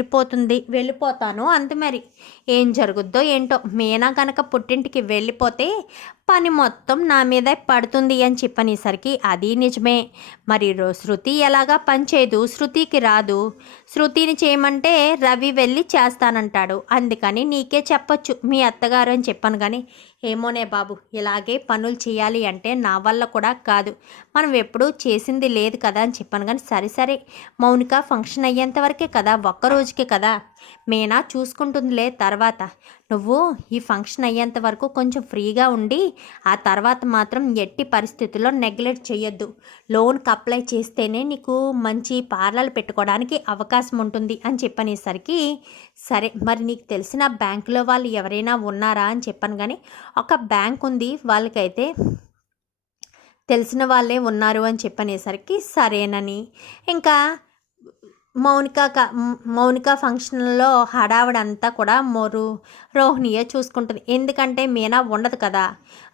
వెళ్ళిపోతుంది. వెళ్ళిపోతాను అంత మరి. ఏం జరుగుద్దో ఏంటో. మీనా కనుక పుట్టింటికి వెళ్ళిపోతే పని మొత్తం నా మీదే పడుతుంది అని చెప్పనేసరికి అది నిజమే. మరి శృతి ఎలాగా పని చేయదు? శృతికి రాదు. శృతిని చేయమంటే రవి వెళ్ళి చేస్తానంటాడు. అందుకని నీకే చెప్పొచ్చు. మీ అత్తగారు అని చెప్పాను కానీ ఏమోనే బాబు ఇలాగే పనులు చేయాలి అంటే నా వల్ల కూడా కాదు. మనం ఎప్పుడూ చేసింది లేదు కదా అని చెప్పాను కానీ సరే సరే. మౌనిక ఫంక్షన్ అయ్యేంత వరకే కదా ఒక్క రోజుకే కదా. మీనా చూసుకుంటుందిలే తర్వాత. నువ్వు ఈ ఫంక్షన్ అయ్యేంత వరకు కొంచెం ఫ్రీగా ఉండి ఆ తర్వాత మాత్రం ఎట్టి పరిస్థితుల్లో నెగ్లెక్ట్ చేయొద్దు లోన్కి అప్లై చేస్తేనే నీకు మంచి పార్లర్ పెట్టుకోవడానికి అవకాశం ఉంటుంది అని చెప్పనేసరికి సరే మరి నీకు తెలిసిన బ్యాంకులో వాళ్ళు ఎవరైనా ఉన్నారా అని చెప్పాను కానీ ఒక బ్యాంక్ ఉంది వాళ్ళకైతే తెలిసిన వాళ్ళే ఉన్నారు అని చెప్పనేసరికి సరేనని. ఇంకా మౌనిక మౌనిక ఫంక్షన్లో హడావిడంతా కూడా మోరు రోహిణియే చూసుకుంటుంది. ఎందుకంటే మీనా ఉండదు కదా.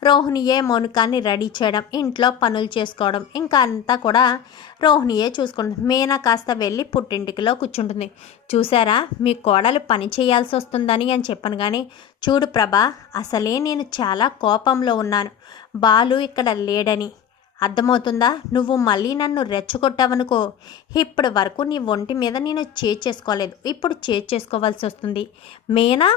రోహిణియే మౌనికాన్ని రెడీ చేయడం ఇంట్లో పనులు చేసుకోవడం ఇంకా అంతా కూడా రోహిణియే చూసుకుంటుంది. మీనా కాస్త వెళ్ళి పుట్టింటికిలో కూర్చుంటుంది. చూసారా? మీ కోడలు పని చేయాల్సి వస్తుందని అని చెప్పాను కానీ చూడు ప్రభా అసలే నేను చాలా కోపంలో ఉన్నాను. బాలు ఇక్కడ లేడని. అర్థమవుతుందా? నువ్వు మళ్ళీ నన్ను రెచ్చగొట్టావనుకో. ఇప్పటి వరకు నీ ఒంటి మీద నేను చేసుకోలేదు. ఇప్పుడు చేసుకోవాల్సి వస్తుంది. మేనా?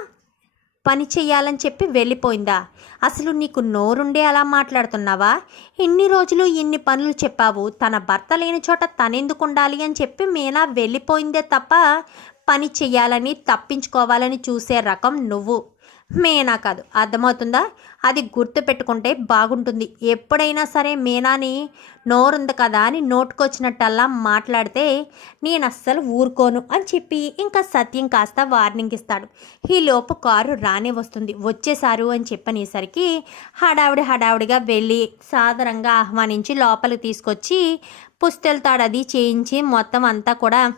పని చేయాలని చెప్పి వెళ్ళిపోయిందా? అసలు నీకు నోరుండే అలా మాట్లాడుతున్నావా? ఇన్ని రోజులు ఇన్ని పనులు చెప్పావు. తన భర్త లేని చోట తనెందుకు ఉండాలి అని చెప్పి మీనా వెళ్ళిపోయిందే తప్ప పని చెయ్యాలని తప్పించుకోవాలని చూసే రకం నువ్వు. మేనా కాదు. అర్థమవుతుందా? అది గుర్తు పెట్టుకుంటే బాగుంటుంది. ఎప్పుడైనా సరే మేనాని నోరుంది కదా అని నోటుకొచ్చినట్టల్లా మాట్లాడితే నేను అస్సలు ఊరుకోను అని చెప్పి ఇంకా సత్యం కాస్త వార్నింగ్ ఇస్తాడు. ఈ లోపు కారు రానే వస్తుంది. వచ్చేసారు అని చెప్పనేసరికి హడావిడి హడావిడిగా వెళ్ళి సాధారణంగా ఆహ్వానించి లోపలికి తీసుకొచ్చి పుస్తెలతాడు అది చేయించి మొత్తం అంతా కూడా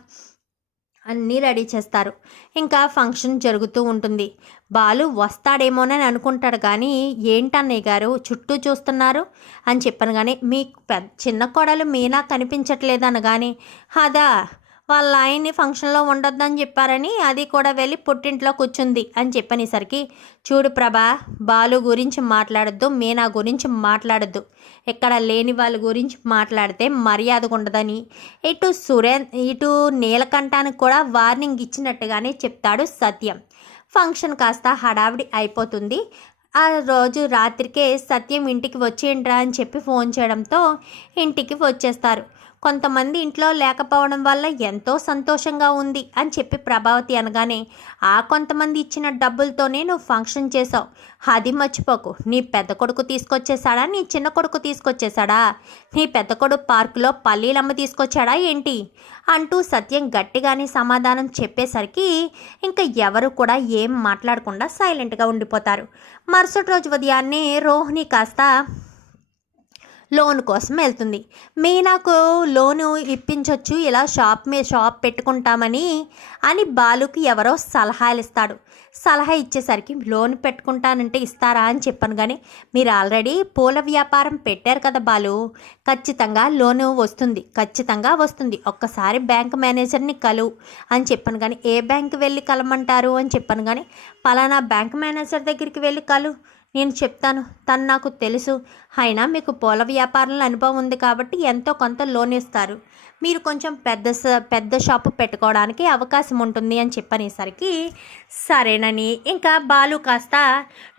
అన్నీ రెడీ చేస్తారు. ఇంకా ఫంక్షన్ జరుగుతూ ఉంటుంది. బాలు వస్తాడేమోనని అనుకుంటాడు కానీ ఏంటన్నయ్య గారు చుట్టూ చూస్తున్నారు? అని చెప్పాను కానీ మీ పెద్ద చిన్న కోడలు మీనా కనిపించట్లేదు అనగాని అదా వాళ్ళ ఆయన్ని ఫంక్షన్లో ఉండొద్దని చెప్పారని అది కూడా వెళ్ళి పుట్టింట్లో కూర్చుంది అని చెప్పనేసరికి చూడు ప్రభా బాలు గురించి మాట్లాడొద్దు మీనా గురించి మాట్లాడద్దు. ఇక్కడ లేని వాళ్ళ గురించి మాట్లాడితే మర్యాద ఉండదని. ఇటు సురే ఇటు నీలకంఠానికి కూడా వార్నింగ్ ఇచ్చినట్టుగానే చెప్తాడు సత్యం. ఫంక్షన్ కాస్త హడావిడి అయిపోతుంది. ఆ రోజు రాత్రికే సత్యం ఇంటికి వచ్చేయండిరా అని చెప్పి ఫోన్ చేయడంతో ఇంటికి వచ్చేస్తారు. కొంతమంది ఇంట్లో లేకపోవడం వల్ల ఎంతో సంతోషంగా ఉంది అని చెప్పి ప్రభావతి అనగానే ఆ కొంతమంది ఇచ్చిన డబ్బులతోనే నువ్వు ఫంక్షన్ చేసావు అది మర్చిపోకు. నీ పెద్ద కొడుకు తీసుకొచ్చేసాడా నీ చిన్న కొడుకు తీసుకొచ్చేసాడా నీ పెద్ద కొడుకు పార్కులో పల్లీలమ్మ తీసుకొచ్చాడా ఏంటి? అంటూ సత్యం గట్టిగానే సమాధానం చెప్పేసరికి ఇంకా ఎవరు కూడా ఏం మాట్లాడకుండా సైలెంట్గా ఉండిపోతారు. మరుసటి రోజు ఉదయాన్నే రోహిణి కాస్త లోన్ కోసం వెళ్తుంది. మీనాకు లోను ఇప్పించవచ్చు ఇలా షాప్ మీద షాప్ పెట్టుకుంటామని అని బాలుకి ఎవరో సలహాలు ఇస్తాడు సలహా ఇచ్చేసరికి లోన్ పెట్టుకుంటానంటే ఇస్తారా? అని చెప్పాను కానీ మీరు ఆల్రెడీ పూల వ్యాపారం పెట్టారు కదా బాలు ఖచ్చితంగా లోను వస్తుంది ఖచ్చితంగా వస్తుంది. ఒక్కసారి బ్యాంక్ మేనేజర్ని కలు అని చెప్పాను కానీ ఏ బ్యాంక్ వెళ్ళి కలమంటారు? అని చెప్పాను కానీ పలానా బ్యాంక్ మేనేజర్ దగ్గరికి వెళ్ళి కలు నేను చెప్తాను. తను నాకు తెలుసు. అయినా మీకు పూల వ్యాపారంలో అనుభవం ఉంది కాబట్టి ఎంతో కొంత లోన్ ఇస్తారు. మీరు కొంచెం పెద్ద పెద్ద షాపు పెట్టుకోవడానికి అవకాశం ఉంటుంది అని చెప్పనేసరికి సరేనని ఇంకా బాలు కాస్త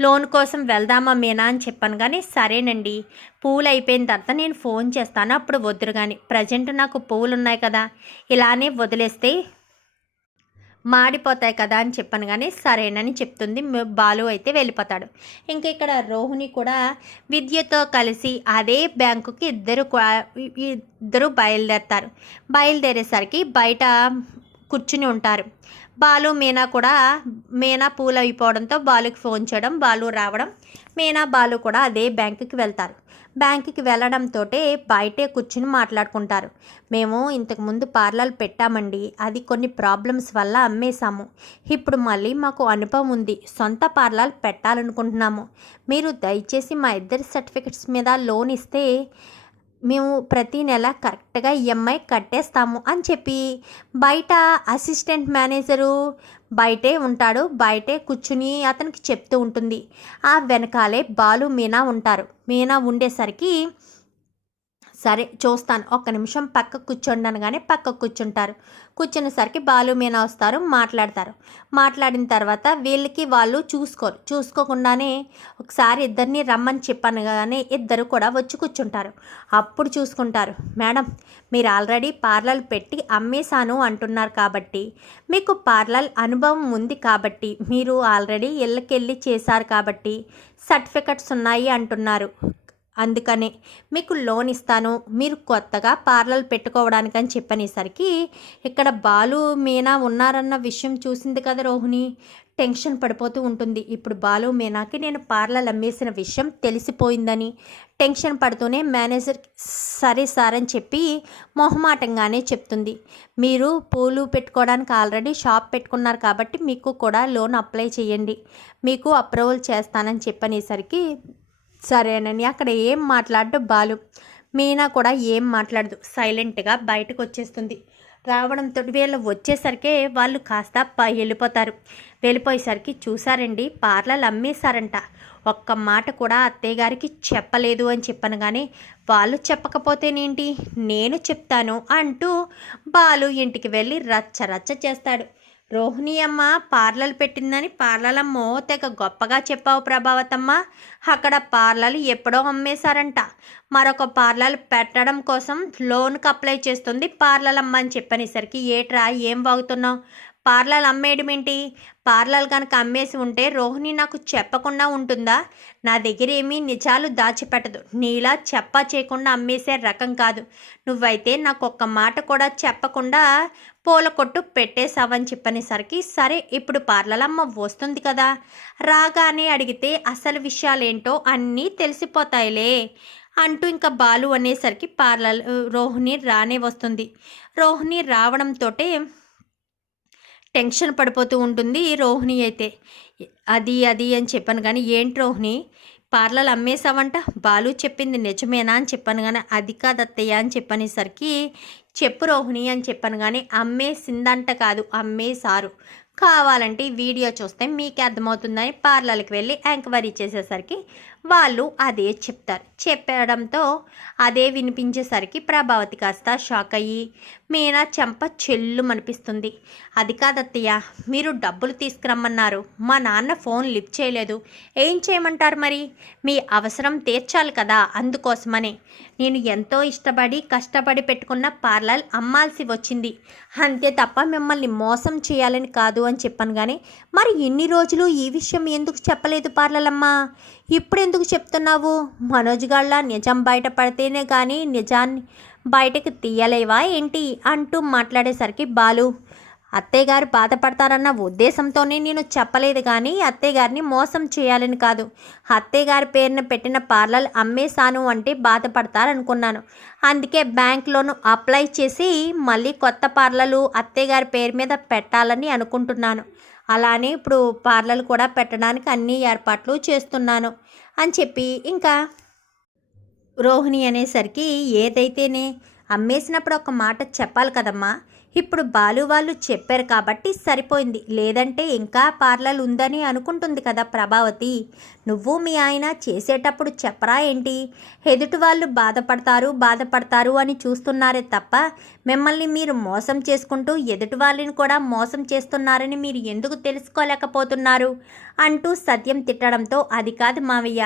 లోన్ కోసం వెళ్దామా మీనా అని చెప్పాను కానీ సరేనండి. పూలు అయిపోయిన తర్వాత నేను ఫోన్ చేస్తాను. అప్పుడు వద్దురు కానీ ప్రజెంట్ నాకు పువ్వులు ఉన్నాయి కదా. ఇలానే వదిలేస్తే మాడిపోతాయి కదా అని చెప్పాను కానీ సరేనని చెప్తుంది. బాలు అయితే వెళ్ళిపోతాడు. ఇంకా ఇక్కడ రోహిణి కూడా విద్యతో కలిసి అదే బ్యాంకుకి ఇద్దరు ఇద్దరు బయలుదేరతారు. బయలుదేరేసరికి బయట కూర్చుని ఉంటారు. బాలు మీనా కూడా మీనా పూలు అయిపోవడంతో బాలుకి ఫోన్ చేయడం బాలు రావడం మీనా బాలు కూడా అదే బ్యాంకుకి వెళ్తారు. బ్యాంకుకి వెళ్ళడంతో బయటే కూర్చుని మాట్లాడుకుంటారు. మేము ఇంతకుముందు పార్లర్ పెట్టామండి. అది కొన్ని ప్రాబ్లమ్స్ వల్ల అమ్మేశాము. ఇప్పుడు మళ్ళీ మాకు అనుభవం ఉంది. సొంత పార్లర్ పెట్టాలనుకుంటున్నాము. మీరు దయచేసి మా ఇద్దరి సర్టిఫికెట్స్ మీద లోన్ ఇస్తే మేము ప్రతి నెల కరెక్ట్గా ఈఎంఐ కట్టేస్తాము అని చెప్పి బయట అసిస్టెంట్ మేనేజరు బయటే ఉంటాడు బయటే కూర్చుని అతనికి చెప్తూ ఉంటుంది. ఆ వెనకాలే బాలు మీనా ఉంటారు. మీనా ఉండేసరికి సరే చూస్తాను. ఒక్క నిమిషం పక్క కూర్చోండి అనగానే పక్క కూర్చుంటారు. కూర్చునేసరికి బాలు మీనా వస్తారు మాట్లాడతారు. మాట్లాడిన తర్వాత వీళ్ళకి వాళ్ళు చూసుకోరు. చూసుకోకుండానే ఒకసారి ఇద్దరిని రమ్మని చెప్పాను కానీ ఇద్దరు కూడా వచ్చి కూర్చుంటారు. అప్పుడు చూసుకుంటారు. మేడం మీరు ఆల్రెడీ పార్లర్ పెట్టి అమ్మేశాను అంటున్నారు కాబట్టి మీకు పార్లర్ అనుభవం ఉంది కాబట్టి మీరు ఆల్రెడీ ఇళ్ళకెళ్ళి చేశారు కాబట్టి సర్టిఫికెట్స్ ఉన్నాయి అంటున్నారు. అందుకనే మీకు లోన్ ఇస్తాను మీరు కొత్తగా పార్లర్ పెట్టుకోవడానికి అని చెప్పనేసరికి ఇక్కడ బాలు మీనా ఉన్నారన్న విషయం చూసింది కదా రోహిణి. టెన్షన్ పడిపోతూ ఉంటుంది. ఇప్పుడు బాలు మీనాకి నేను పార్లర్ అమ్మేసిన విషయం తెలిసిపోయిందని. టెన్షన్ పడుతూనే మేనేజర్ సరే సార్ అని చెప్పి మొహమాటంగానే చెప్తుంది. మీరు పూలు పెట్టుకోవడానికి ఆల్రెడీ షాప్ పెట్టుకున్నారు కాబట్టి మీకు కూడా లోన్ అప్లై చేయండి. మీకు అప్రూవల్ చేస్తానని చెప్పనేసరికి సరేనని అక్కడ ఏం మాట్లాడు బాలు. మీనా కూడా ఏం మాట్లాడదు. సైలెంట్గా బయటకు వచ్చేస్తుంది రావడంతో వీళ్ళు వచ్చేసరికి వాళ్ళు కాస్త ప వెళ్ళిపోతారు. వెళ్ళిపోయేసరికి చూసారండి పార్లర్లు అమ్మేశారంట. ఒక్క మాట కూడా అత్తయ్య గారికి చెప్పలేదు అని చెప్పను కానీ వాళ్ళు చెప్పకపోతేనేంటి? నేను చెప్తాను అంటూ బాలు ఇంటికి వెళ్ళి రచ్చ రచ్చ చేస్తాడు. రోహిణి అమ్మ పార్లర్ పెట్టిందని పార్లలమ్మో తెగ గొప్పగా చెప్పావు ప్రభావతమ్మ. అక్కడ పార్లలు ఎప్పుడో అమ్మేశారంట. మరొక పార్లర్ పెట్టడం కోసం లోన్కి అప్లై చేస్తుంది పార్లలమ్మ అని చెప్పనేసరికి ఏట్రా ఏం బాగుతున్నావు పార్లర్ అమ్మేయడమేంటి? పార్లల్ పార్లర్ కనుక అమ్మేసి ఉంటే రోహిణి నాకు చెప్పకుండా ఉంటుందా? నా దగ్గర ఏమీ నిజాలు దాచిపెట్టదు. నీలా చెప్పా చేయకుండా అమ్మేసే రకం కాదు. నువ్వైతే నాకు ఒక్క మాట కూడా చెప్పకుండా పూల కొట్టు పెట్టేశావని చెప్పనేసరికి సరే ఇప్పుడు పార్లలమ్మ వస్తుంది కదా? రాగానే అడిగితే అసలు విషయాలేంటో అన్నీ తెలిసిపోతాయిలే అంటూ ఇంకా బాలు అనేసరికి పార్లర్ రోహిణి రానే వస్తుంది. రోహిణి రావడంతో టెన్షన్ పడిపోతూ ఉంటుంది రోహిణి అయితే. అది అది అని చెప్పాను కానీ ఏంటి రోహిణి? పార్లర్ అమ్మేశావంట. బాలు చెప్పింది నిజమేనా అని చెప్పాను కానీ అది కాదత్తయ్య అని చెప్పనేసరికి చెప్పు రోహిణి అని చెప్పాను కానీ అమ్మేసిందంట కాదు అమ్మేశారు. కావాలంటే ఈ వీడియో చూస్తే మీకే అర్థమవుతుందని పార్లర్కి వెళ్ళి ఎంక్వైరీ చేసేసరికి వాళ్ళు అదే చెప్తారు. చెప్పడంతో అదే వినిపించేసరికి ప్రభావతి కాస్త షాక్ అయ్యి మీనా చెంప చెల్లు అనిపిస్తుంది అది కాదత్తయ్య మీరు డబ్బులు తీసుకురమ్మన్నారు. మా నాన్న ఫోన్ లిఫ్ట్ చేయలేదు. ఏం చేయమంటారు మరి? మీ అవసరం తీర్చాలి కదా అందుకోసమని. నేను ఎంతో ఇష్టపడి కష్టపడి పెట్టుకున్న పార్లర్ అమ్మాల్సి వచ్చింది. అంతే తప్ప మిమ్మల్ని మోసం చేయాలని కాదు అని చెప్పాను కానీ మరి ఇన్ని రోజులు ఈ విషయం ఎందుకు చెప్పలేదు పార్లలమ్మ ఇప్పుడు ఎందుకు చెప్తున్నావు? మనోజ్ గాళ్ళ నిజం బయటపడితేనే కానీ నిజాన్ని బయటకు తీయలేవా ఏంటి? అంటూ మాట్లాడేసరికి బాలు అత్తయ్యగారు బాధపడతారన్న ఉద్దేశంతోనే నేను చెప్పలేదు కానీ అత్తయ్యగారిని మోసం చేయాలని కాదు. అత్తయ్యగారి పేరున పెట్టిన పార్లర్ అమ్మేశాను అంటే బాధపడతారనుకున్నాను. అందుకే బ్యాంక్ లోను అప్లై చేసి మళ్ళీ కొత్త పార్లర్లు అత్తయ్యగారి పేరు మీద పెట్టాలని అనుకుంటున్నాను. అలానే ఇప్పుడు పార్లర్ కూడా పెట్టడానికి అన్ని ఏర్పాట్లు చేస్తున్నాను. అని చెప్పి ఇంకా రోహిణి అనేసరికి ఏదైతేనే అమ్మేసినప్పుడు ఒక మాట చెప్పాలి కదమ్మా. ఇప్పుడు బాలు వాళ్ళు చెప్పారు కాబట్టి సరిపోయింది. లేదంటే ఇంకా పార్లర్ ఉందని అనుకుంటుంది కదా ప్రభావతి. నువ్వు మీ ఆయన చేసేటప్పుడు చెప్పరా ఏంటి? ఎదుటి వాళ్ళు బాధపడతారు బాధపడతారు అని చూస్తున్నారే తప్ప మిమ్మల్ని మీరు మోసం చేసుకుంటూ ఎదుటి వాళ్ళని కూడా మోసం చేస్తున్నారని మీరు ఎందుకు తెలుసుకోలేకపోతున్నారు? అంటూ సత్యం తిట్టడంతో అది కాదు మావయ్య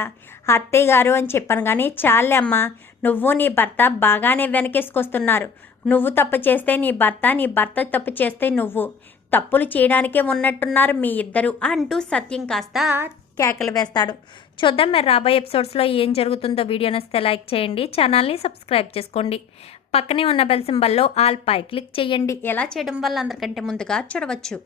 అత్తయ్య గారు అని చెప్పాను కానీ చాలే అమ్మా నువ్వు నీ భర్త బాగానే వెనకేసుకొస్తున్నారు. నువ్వు తప్పు చేస్తే నీ భర్త నీ భర్త తప్పు చేస్తే నువ్వు. తప్పులు చేయడానికే ఉన్నట్టున్నారు మీ ఇద్దరు అంటూ సత్యం కాస్త కేకలు వేస్తాడు. చూద్దాం మరి రాబోయే ఎపిసోడ్స్లో ఏం జరుగుతుందో వీడియో నస్తే లైక్ చేయండి ఛానల్ని సబ్స్క్రైబ్ చేసుకోండి. పక్కనే ఉన్న బెల్ సింబల్లో ఆల్ పై క్లిక్ చేయండి. ఎలా చేయడం వల్ల అందరికంటే ముందుగా చూడవచ్చు.